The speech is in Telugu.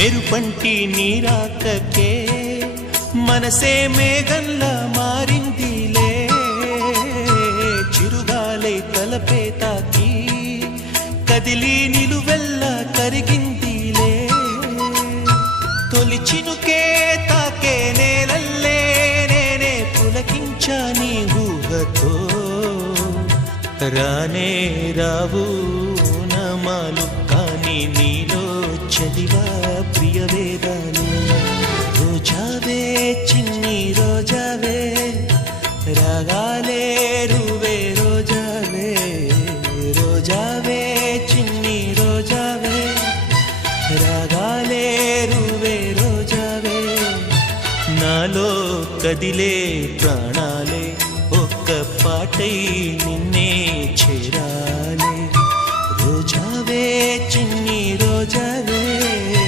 మెరుపంటి నీరాకకే మనసే మేఘంలా మారిందిలే, చిరుగాలై తలపే తాకి కదిలి నిలువెల్లా కరిగిందిలే, తొలి చినుకే తాకే నేలల్లే నేనే పులకించా నీ ఊహతో, రానే రావు నమాలు కానీ నీలో చదివా ప్రియ వేదాలు. రోజావే చిన్ని రోజావే రాగాలే రువే రోజావే, రోజావే చిన్ని రోజావే రాగాలే రువే రోజావే, నాలో కదిలే ప్రాణాలే ఒక్క పాటై నిన్నే చేరాలే. రోజావే చిన్ని